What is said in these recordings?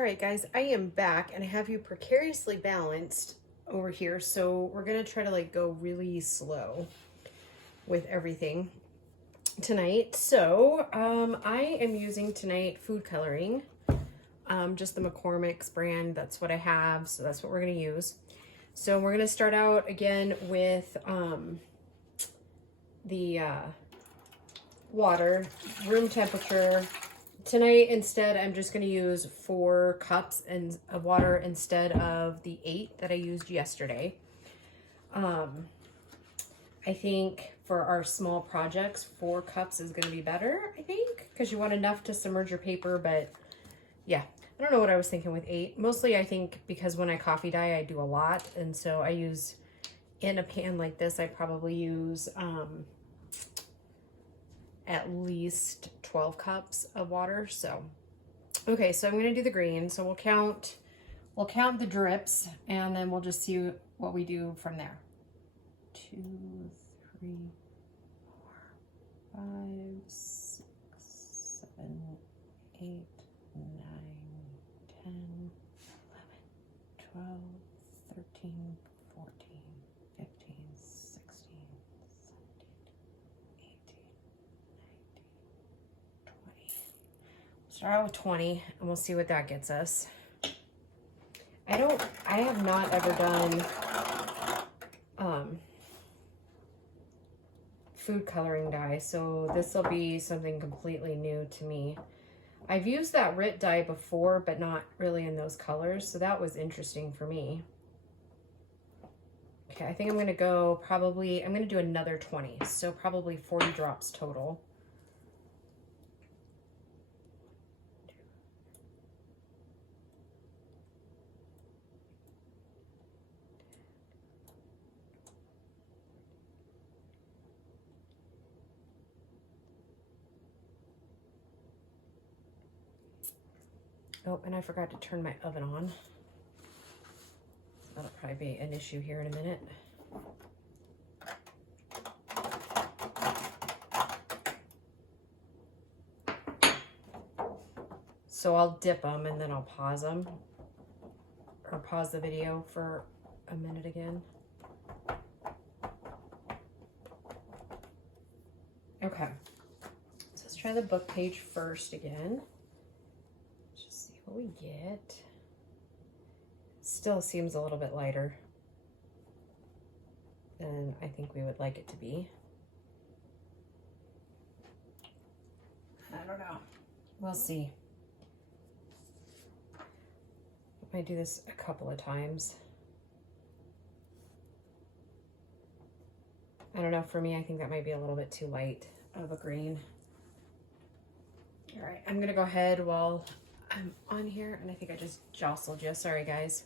All right, guys, I am back and I have you precariously balanced over here. So we're going to try to like go really slow with everything tonight. So I am using tonight food coloring, just the McCormick's brand. That's what I have. So that's what we're going to use. So we're going to start out again with the water, room temperature. Tonight, instead, I'm just going to use 4 cups of water instead of the 8 that I used yesterday. I think for our small projects, 4 cups is going to be better, I think, because you want enough to submerge your paper, but yeah, I don't know what I was thinking with 8. Mostly, I think because when I coffee dye, I do a lot, and so I use, in a pan like this, I probably use at least 12 cups of water. So, okay, so I'm going to do the green. So we'll count the drips and then we'll just see what we do from there. 2, 3, 4, 5, 6, 7, 8, 9, 10, 11, 12, 13, 14, 15, 16, 17, 18, 20. Start out with 20 and we'll see what that gets us. I have not ever done food coloring dye, so this will be something completely new to me. I've used that RIT dye before, but not really in those colors, so that was interesting for me. Okay, I think I'm gonna go I'm gonna do another 20, so probably 40 drops total. Oh, and I forgot to turn my oven on. That'll probably be an issue here in a minute. So I'll dip them and then I'll pause them, or pause the video for a minute again. Okay, so let's try the book page first again. Just see what we get. Still seems a little bit lighter than I think we would like it to be. I don't know. We'll see. I might do this a couple of times. I don't know, for me, I think that might be a little bit too light of a green. All right, I'm gonna go ahead while I'm on here, and I think I just jostled you, sorry guys.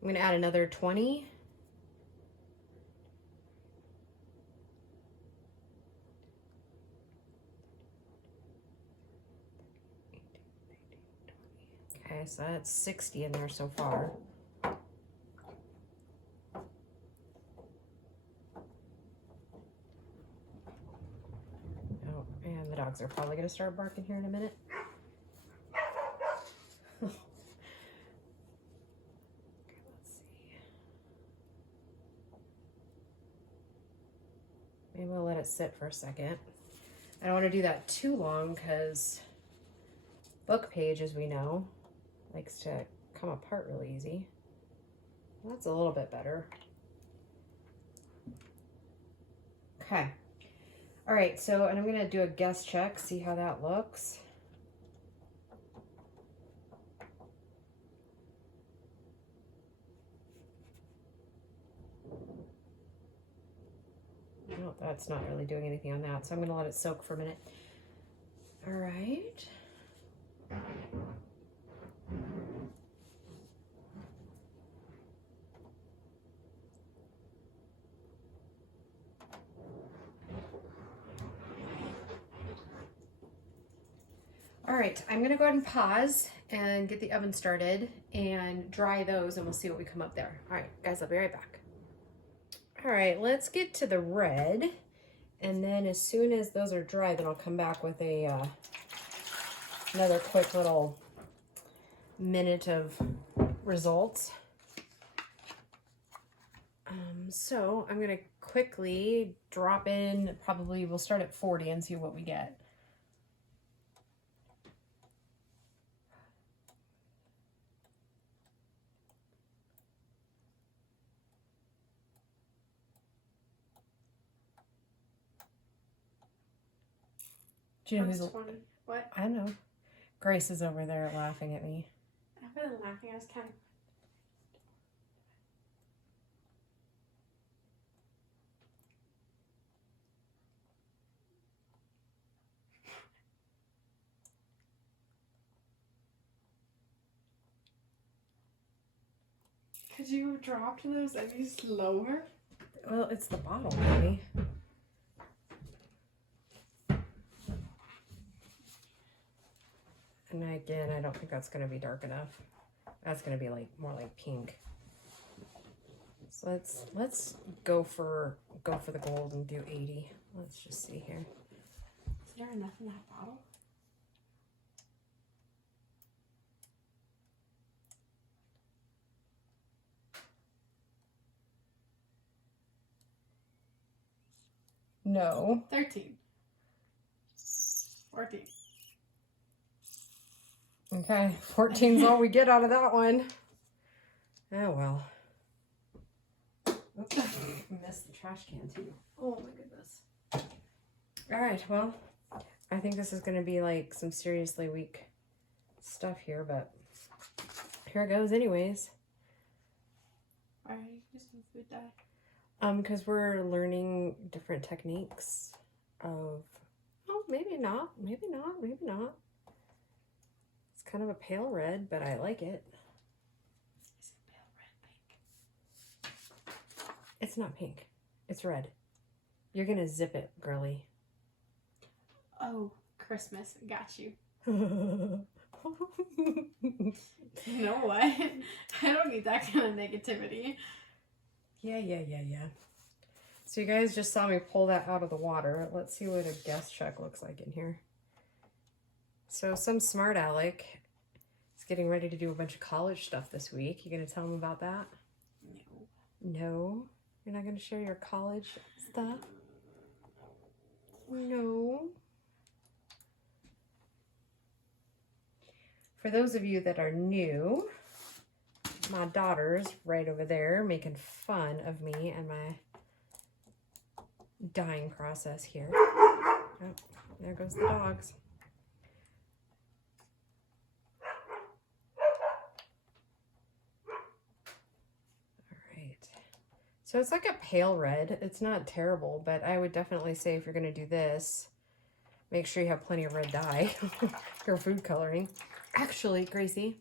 I'm gonna add another 20. Okay, so that's 60 in there so far. Oh, and the dogs are probably gonna start barking here in a minute. Okay, let's see. Maybe we'll let it sit for a second. I don't want to do that too long because book page, as we know, likes to come apart really easy. That's a little bit better. Okay. All right, so, and I'm gonna do a guess check, see how that looks. No, that's not really doing anything on that, so I'm gonna let it soak for a minute. All right. All right, I'm gonna go ahead and pause and get the oven started and dry those, and we'll see what we come up there. All right, guys, I'll be right back. All right, let's get to the red, and then as soon as those are dry, then I'll come back with a another quick little minute of results. So I'm going to quickly drop in, probably we'll start at 40 and see what we get. Do you know who's 20? What? I know. Grace is over there laughing at me. I wasn't laughing. I was kind of. Could you have dropped those any slower? Well, it's the bottle, maybe. And again, I don't think that's going to be dark enough. That's going to be like more like pink. So let's go for the gold and do 80. Let's just see here. Is there enough in that bottle? No. 13. 14. Okay, 14's all we get out of that one. Oh well. Oops, I missed the trash can too. Oh my goodness. All right, well, I think this is going to be like some seriously weak stuff here, but here it goes anyways. Why are you using food dye? Because we're learning different techniques of, oh, maybe not. It's kind of a pale red, but I like it. Is it pale red pink? It's not pink. It's red. You're going to zip it, girly. Oh, Christmas. Got you. You know what? I don't need that kind of negativity. Yeah. So you guys just saw me pull that out of the water. Let's see what a guest check looks like in here. So some smart aleck is getting ready to do a bunch of college stuff this week. You gonna tell him about that? No? You're not gonna share your college stuff? No? For those of you that are new, my daughter's right over there making fun of me and my dyeing process here. Oh, there goes the dogs. All right. So it's like a pale red. It's not terrible, but I would definitely say if you're going to do this, make sure you have plenty of red dye for food coloring. Actually, Gracie,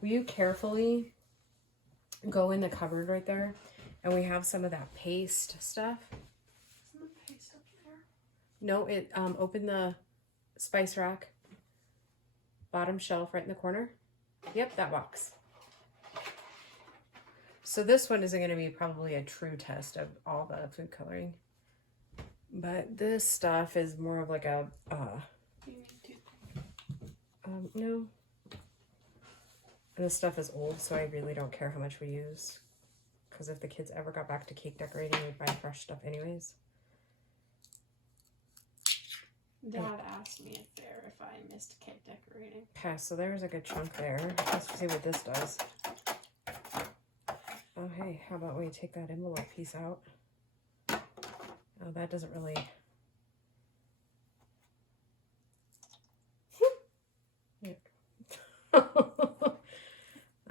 will you carefully go in the cupboard right there, and we have some of that paste stuff. Some paste up there? No, open the spice rack, bottom shelf right in the corner. Yep, that box. So this one isn't going to be probably a true test of all the food coloring, but this stuff is more of like a You need to. no. And this stuff is old, so I really don't care how much we use. Because if the kids ever got back to cake decorating, we'd buy fresh stuff anyways. Dad asked me if I missed cake decorating. Okay, so there's a good chunk there. Let's see what this does. Oh, hey, how about we take that envelope piece out? Oh, that doesn't really...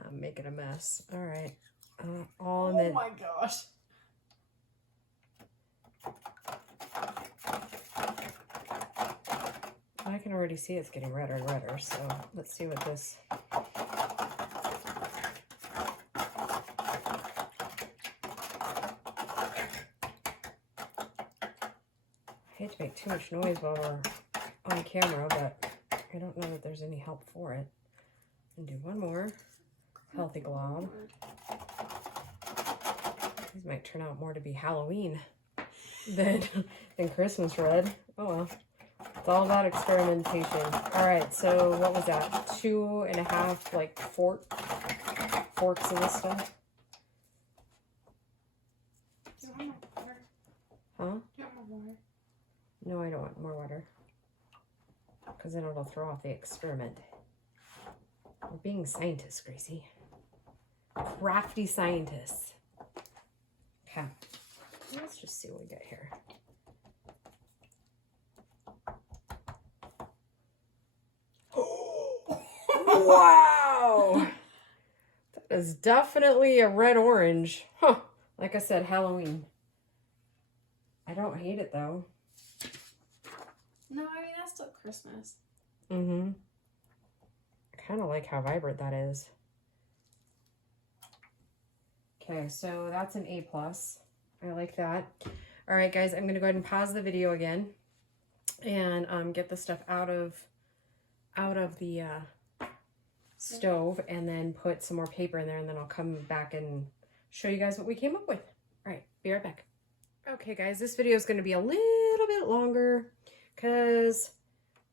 I'm making a mess. All right. All in Oh the... my gosh. I can already see it's getting redder and redder, so let's see what this... I hate to make too much noise while we're on camera, but I don't know that there's any help for it. And do one more healthy glob. These might turn out more to be Halloween than Christmas red. Oh well. It's all about experimentation. All right, so what was that? 2.5 like forks of this stuff. Do you want more water? Huh? Do you want more water? No, I don't want more water. Because then it'll throw off the experiment. We're being scientists, Gracie. Crafty scientists. Okay. Let's just see what we get here. Wow! That is definitely a red-orange. Huh. Like I said, Halloween. I don't hate it, though. No, I mean, that's still Christmas. Mm-hmm. I kind of like how vibrant that is. Okay, so that's an A+. I like that. All right, guys, I'm going to go ahead and pause the video again and get the stuff out of the stove and then put some more paper in there, and then I'll come back and show you guys what we came up with. All right, be right back. Okay, guys, this video is going to be a little bit longer because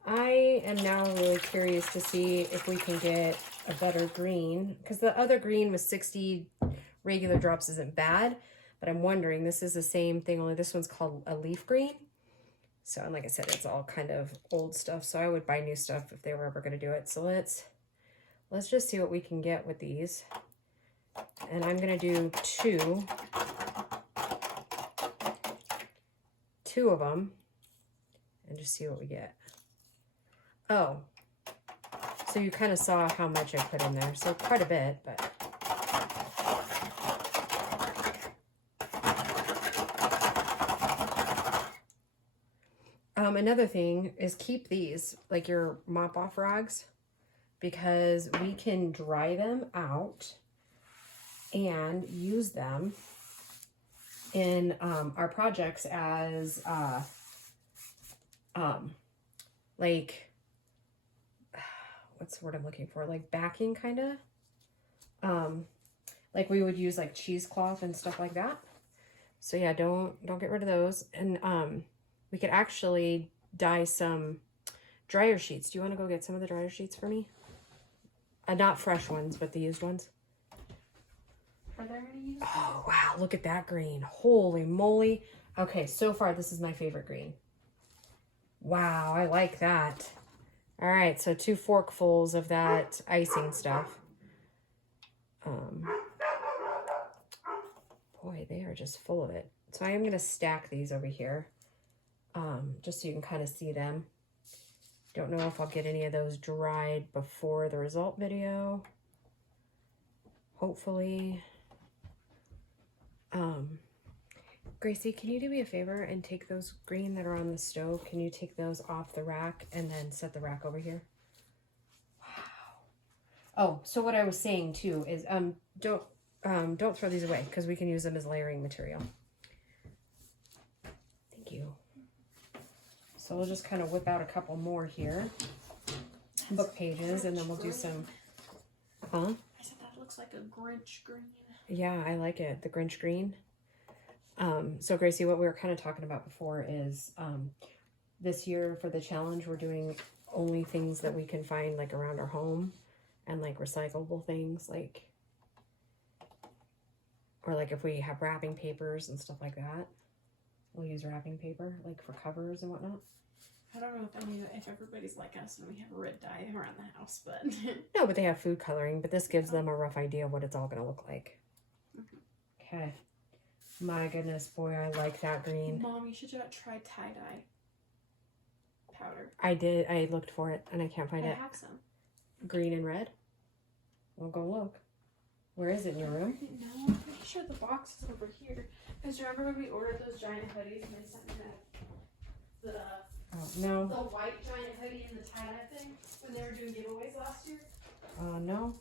I am now really curious to see if we can get a better green, because the other green with 60 regular drops isn't bad, but I'm wondering, this is the same thing, only this one's called a leaf green. So, and like I said, it's all kind of old stuff, so I would buy new stuff if they were ever going to do it. So let's just see what we can get with these. And I'm going to do two of them and just see what we get. Oh, so you kind of saw how much I put in there. So quite a bit, but. Another thing is keep these, like your mop-off rags, because we can dry them out and use them in our projects as like, what's the word I'm looking for? Like backing, kind of. Like we would use like cheesecloth and stuff like that. So yeah, don't get rid of those. And we could actually dye some dryer sheets. Do you want to go get some of the dryer sheets for me? Not fresh ones, but the used ones. Are there any used? Oh, wow. Look at that green. Holy moly. Okay, so far, this is my favorite green. Wow, I like that. All right, so 2 forkfuls of that icing stuff. Boy, they are just full of it. So I am going to stack these over here. Just so you can kind of see them. Don't know if I'll get any of those dried before the result video. Hopefully. Gracie, can you do me a favor and take those green that are on the stove? Can you take those off the rack and then set the rack over here? Wow. Oh, so what I was saying too is don't throw these away, because we can use them as layering material. Thank you. So we'll just kind of whip out a couple more here. Book pages, and then we'll do some... Huh? I said that looks like a Grinch green. Yeah, I like it. The Grinch green. So Gracie, what we were kind of talking about before is this year for the challenge, we're doing only things that we can find like around our home and like recyclable things, like, or like if we have wrapping papers and stuff like that, we'll use wrapping paper like for covers and whatnot. I don't know if everybody's like us and we have red dye around the house, but... No, but they have food coloring, but this gives them a rough idea of what it's all going to look like. Okay. My goodness, boy, I like that green. Mom, you should try tie-dye powder. I did. I looked for it, and I can't find it. I have some. Green and red? We'll go look. Where is it, in your room? No, I'm pretty sure the box is over here. Because remember when we ordered those giant hoodies and they sent me that... No. The white giant hoodie and the tie-dye thing when they were doing giveaways last year? No.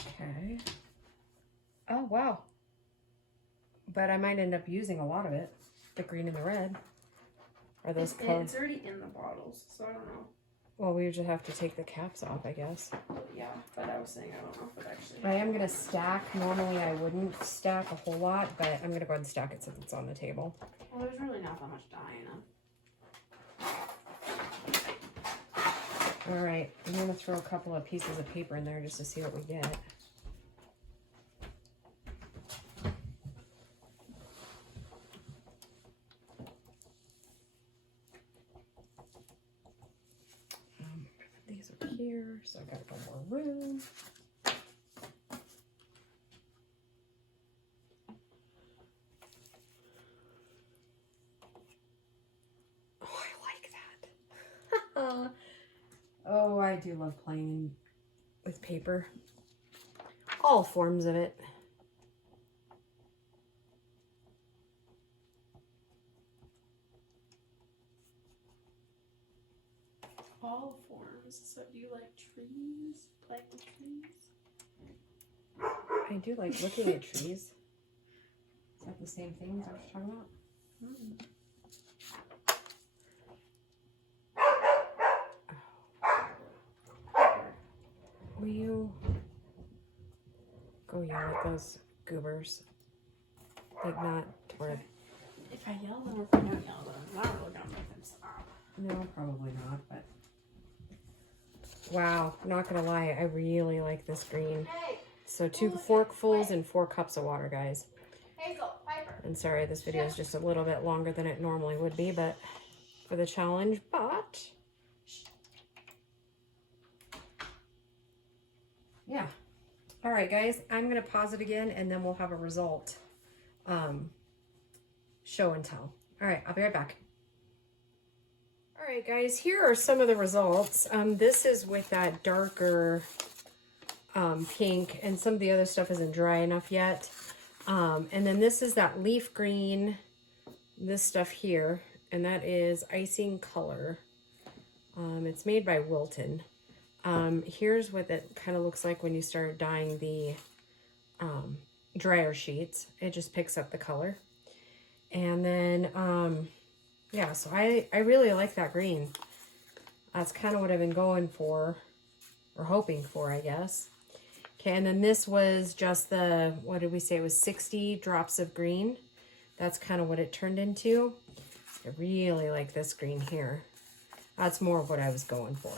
Okay. Oh, wow. But I might end up using a lot of it. The green and the red. Are those colors? It's already in the bottles, so I don't know. Well, we just have to take the caps off, I guess. Yeah, but I was saying I don't know if it actually. I am going to stack. Normally I wouldn't stack a whole lot, but I'm going to go ahead and stack it since it's on the table. Well, there's really not that much dye in them. All right, I'm going to throw a couple of pieces of paper in there just to see what we get. These are here, so I got a little more room. Oh, I like that. Oh, I do love playing with paper. All forms of it. All forms. So do you like trees? Like the trees? I do like looking at trees. Is that the same thing as I was talking about? Will you go yell at those goobers? Like not toward. If I yell, then we're gonna yell. I'm not really gonna make them stop. No, probably not, but. Wow, not gonna lie, I really like this green. Hey, So 2 forkfuls and 4 cups of water, guys. Hazel, Piper. And sorry, this video is just a little bit longer than it normally would be, but for the challenge, but yeah. All right, guys, I'm gonna pause it again and then we'll have a result show and tell. All right, I'll be right back. All right, guys, here are some of the results. This is with that darker pink, and some of the other stuff isn't dry enough yet. And then this is that leaf green, this stuff here, and that is icing color. It's made by Wilton. Here's what it kind of looks like when you start dyeing the dryer sheets. It just picks up the color. And then, yeah, so I really like that green. That's kind of what I've been going for, or hoping for, I guess. Okay, and then this was just the, what did we say? It was 60 drops of green. That's kind of what it turned into. I really like this green here. That's more of what I was going for.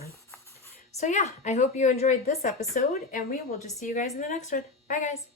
So yeah, I hope you enjoyed this episode, and we will just see you guys in the next one. Bye, guys.